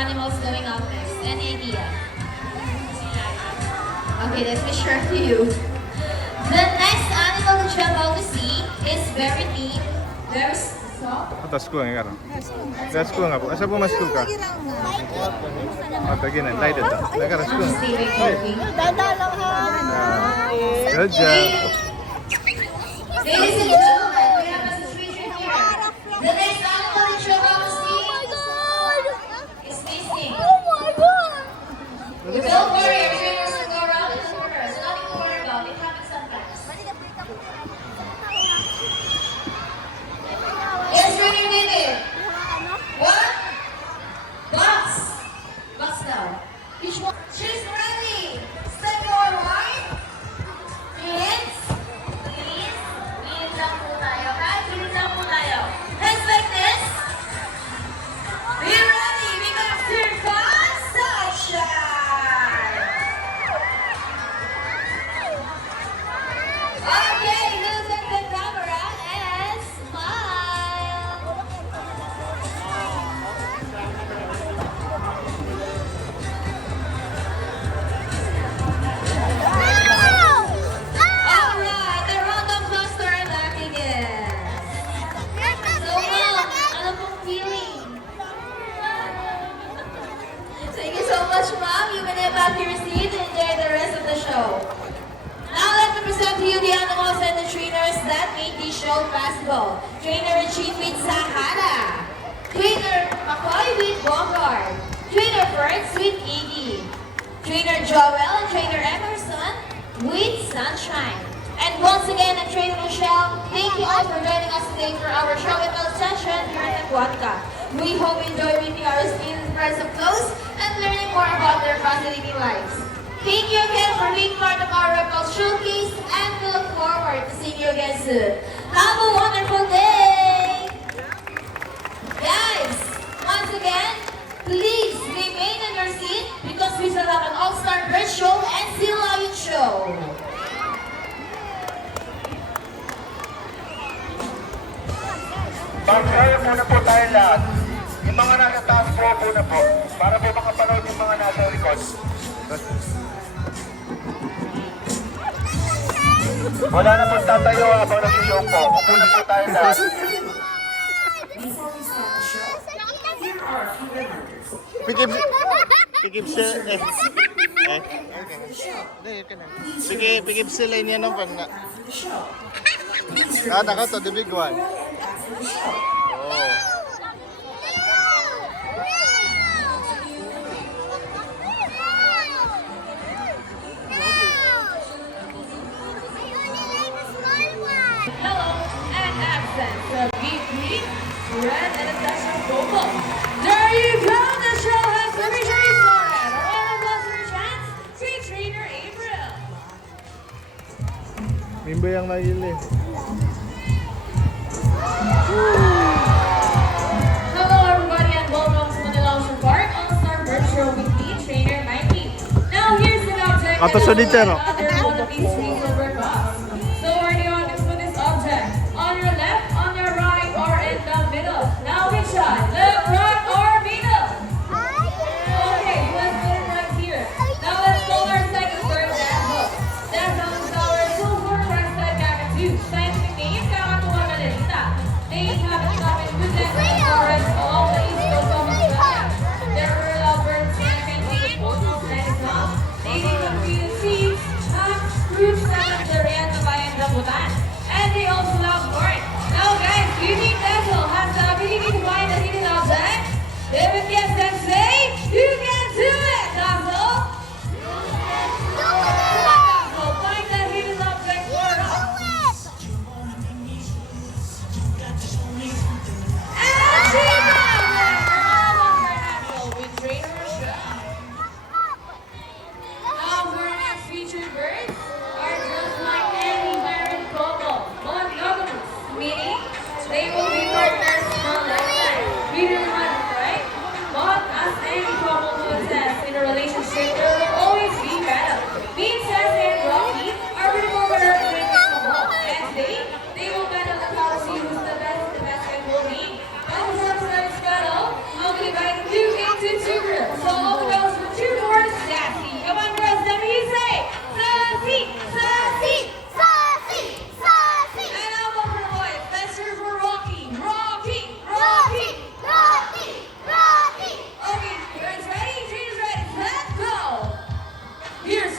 animals going up next? Any idea? Okay, let me share to you. The next animal that you're about to see is very deep, very soft. Atas ko nga karon. Gas ko nga po. Asa po mas ko ka? Lagi na, light ito. Nagaras ko. Dadalaw ha. Good job. Ladies and gentlemen, we have a situation here. The next animal that you're about to see is missing. Don't worry, our trainers will go around in reverse. Nothing to worry about. It happens sometimes. Yes, Trainer David. What? Box. Box now. Which one? She's ready. Step forward. Please. Please. Please lang po tayo, ha? Please lang po tayo. Hands like this. Be ready because here comes sunshine. Okay, look at the camera and smile. Alright, the round of applause to our lucky guest. So, Mom, ano pong feeling? Thank you so much, Mom. You may now back to your seat and enjoy the rest of the show. Now let me present to you the animals and the trainers that make this show possible. Trainer Chief with Sahara. Trainer McCoy with Bogart. Trainer Fertz with Iggy. Trainer Joel and Trainer Emerson with Sunshine. And once again, I'm Trainer Michelle. Thank you all for joining us today for our show and tell session here at Aquatica. We hope you enjoy meeting our students friends up close and learning more about their fascinating lives. Thank you again for being part of our Reptile Showcase and we look forward to seeing you again soon. Have a wonderful day! Guys, once again, please remain in your seat because we still have an all-star bird show and sea lion show. Mag-ayo muna po tayo lahat. Yung mga nasa taas po muna po. Para po makapanood yung mga nasa likod. Wala na po tatayo habang nag-show po. Upo na po tayo lahat. Before we start the show, here are a few reminders. Pikip sila. Sige, pikip sila niya ng panda. The show. Ako to, the big one. Oh. Yellow and accents of deep green, red and a touch of purple. There you go, the show has officially started. A round of applause for your chance, Team Trainer April. Mimba yang nagili. Hello everybody and welcome to Manila Ocean Park All-Star Bird Show with me, Trainer 90. Now here's an object Ato solitero. under one of these three silver cups. So where do you want to put this object? On your left, on your right, or in the middle? Now which side? Left, right, or middle? Okay, let's put it right here. Now let's call our second bird that hook. That is our silver crested cockatoo. Scientific name, Kakatuwa Galerita. They inhabit common woodland and forest along the east coast of Australia. They're rural birds and can be both of planet. They live on green seeds, nuts, fruits,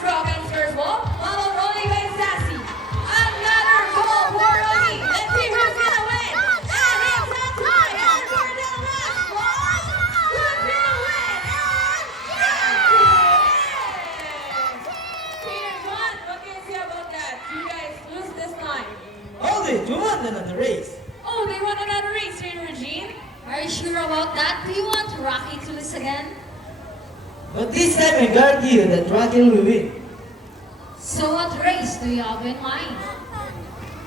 rock and first ball, followed only by Sassy. Another ball for Rocky. Let's see who's gonna win. And it's a tie. And for the last ball, who's gonna win? And Peter John, what can you say about that? You guys lose this time. Hold it, you won another race. Oh, they won another race, Trainer Regine. Are you sure about that? Do you want Rocky to lose again? But this time I guarantee you that Rocky will win. So what race do you have in mind?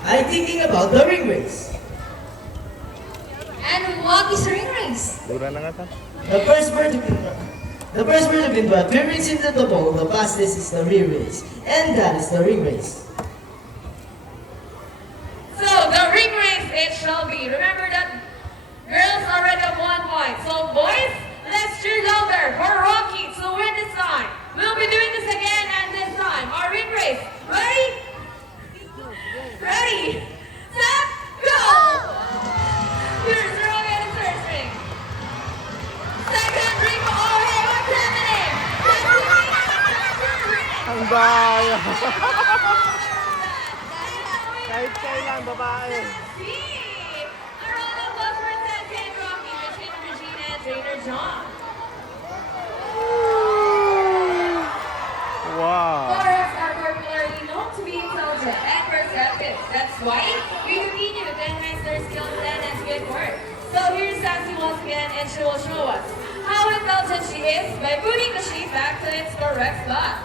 I'm thinking about the ring race. And what is ring race? Dura na nga ta. The first bird to win what we reach into the ball, the fastest is the ring race. And that is the ring race. So the ring race it shall be. Remember that girls already have 1 point. So boys, let's cheer louder for Rocky to win this time. We'll be doing this again and this time. Our ring race. Ready? Ready? Set, go! Here's Rocky and his first ring. Second ring. Oh hey, what's happening? Second ring. Ang daya. Kahit kailan, babae. See? A round of applause for Sassy and Rocky with Trainer Regina and Trainer John. Wow. Forests are popularly known to be intelligent and perceptive. That's why we continue to enhance their skills and good work. So here's Sassy once again and she will show us how intelligent she is by putting the sheep back to its correct spot.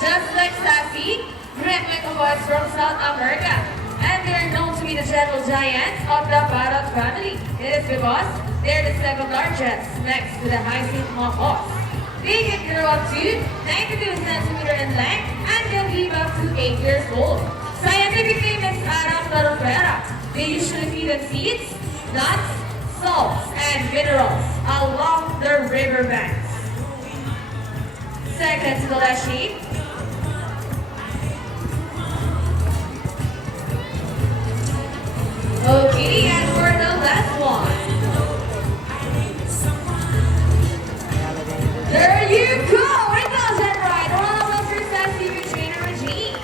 Just like Sassy, Great Megaboys from South America, and they are known to be the gentle giants of the parrot family. It is because they're the second largest next to the hyacinth moths. They can grow up to 92 centimeters in length and can live up to 8 years old. Scientific name is Araptorofera. They usually feed on seeds, nuts, salts, and minerals along the riverbanks. Second to the last sheep. Okay, and for the last one. There you go! Intelligent ride! Round of applause for Sassy with Trainer Regine.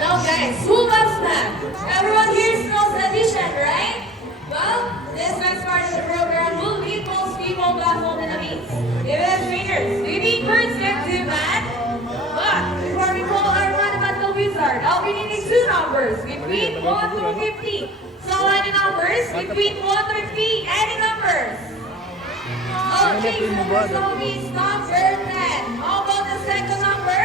Now guys, who loves math? Everyone here knows addition, right? Well, this next part of the program will lead most people baffled in the maze. Even as trainers, we need birds can do math. But before we call our mathematical wizard, I'll be needing 2 numbers between 1 to 50. So any numbers between 1 to 50? Any numbers? Okay, so the first one is number 10. How about the second number?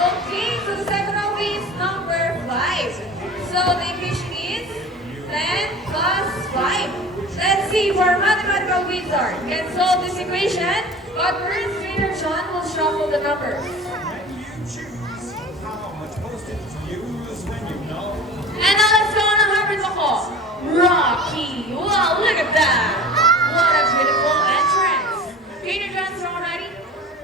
Okay, so the second number is number 5. So the equation is 10 plus 5. Let's see for mathematical wizard can solve this equation, but first Trainer John will shuffle the numbers. And now let's go on a hybrid call. Rocky. Wow, look at that. What a beautiful entrance. Trainer John's all ready.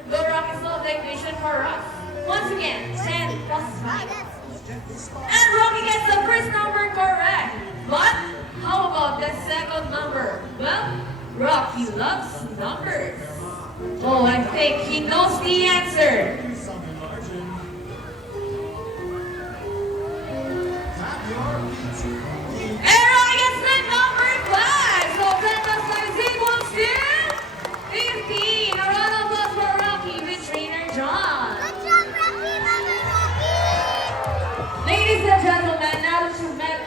Go Rocky solve the equation for us. Once again, 10 plus 5. And Rocky gets the first number correct. But how about the second number? Well, Rocky loves numbers. Oh, I think he knows the answer. And Rocky gets the number 5. So 10 plus 5 is equals to 15. A round of applause for Rocky with Trainer John. Good job, Rocky! Mama, Rocky! Ladies and gentlemen, now that you've met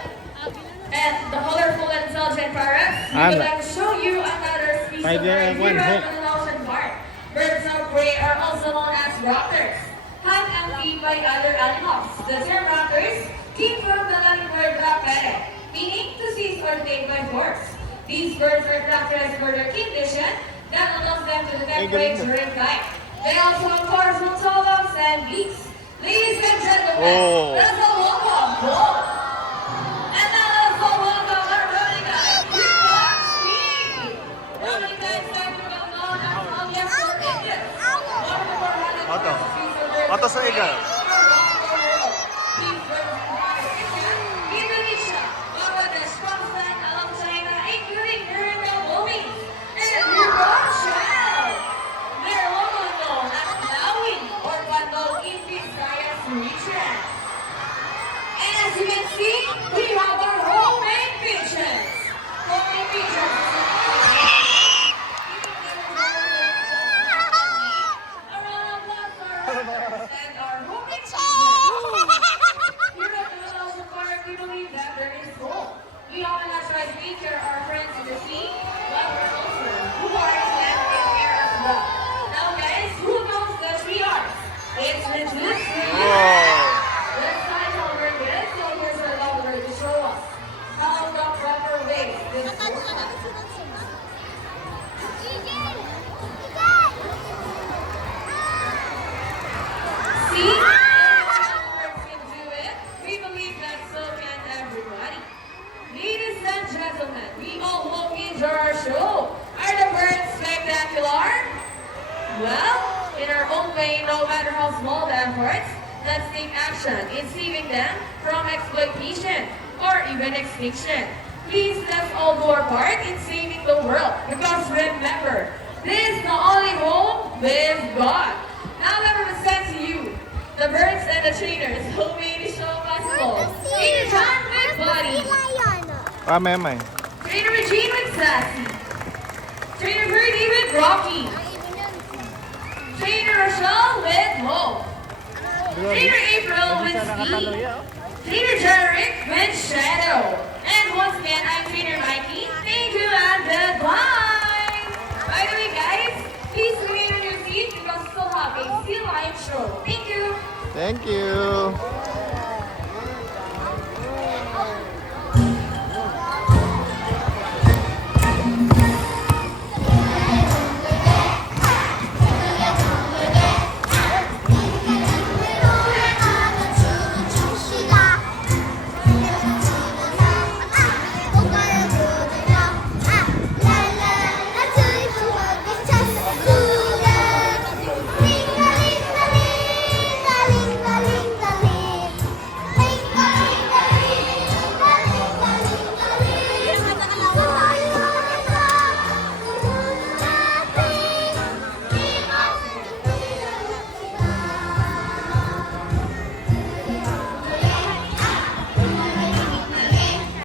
and the colorful and intelligent parrots, we would like to show you another species of bird here at the Ocean Park. Birds of prey are also known as raptors, hunt and feed by other animals. The term raptors came from the Latin word rapere, meaning to seize or take by force. These birds are characterized for their keen vision that allows them to detect prey during flight. They also have powerful talons and beaks. Ladies and gentlemen, let's all welcome Paul. And now let's all welcome our running guy, Steve. Running guy is going to become known as alias for Indians. One of our running Otto. species of birds Otto sa of prey iga. around the world. These birds are India, Indonesia, Bangladesh, Pakistan, along China, including here in the Philippines. And here way, no matter how small the efforts, let's take action in saving them from exploitation or even extinction. Please let's all do our part in saving the world because remember, this is the only home with God. Now let me present to you the birds and the trainers who made the show possible. Trainer John with Buddy. May. Trainer Regine with Sassy. Trainer Birdie with Rocky. Trainer Rochelle with Mo. Trainer April with Speed. Trainer Jarek with Shadow. And once again, I'm Trainer Mikey. Thank you and goodbye. By the way, guys, please remain on your seats because we still have a still live show. Thank you. Thank you.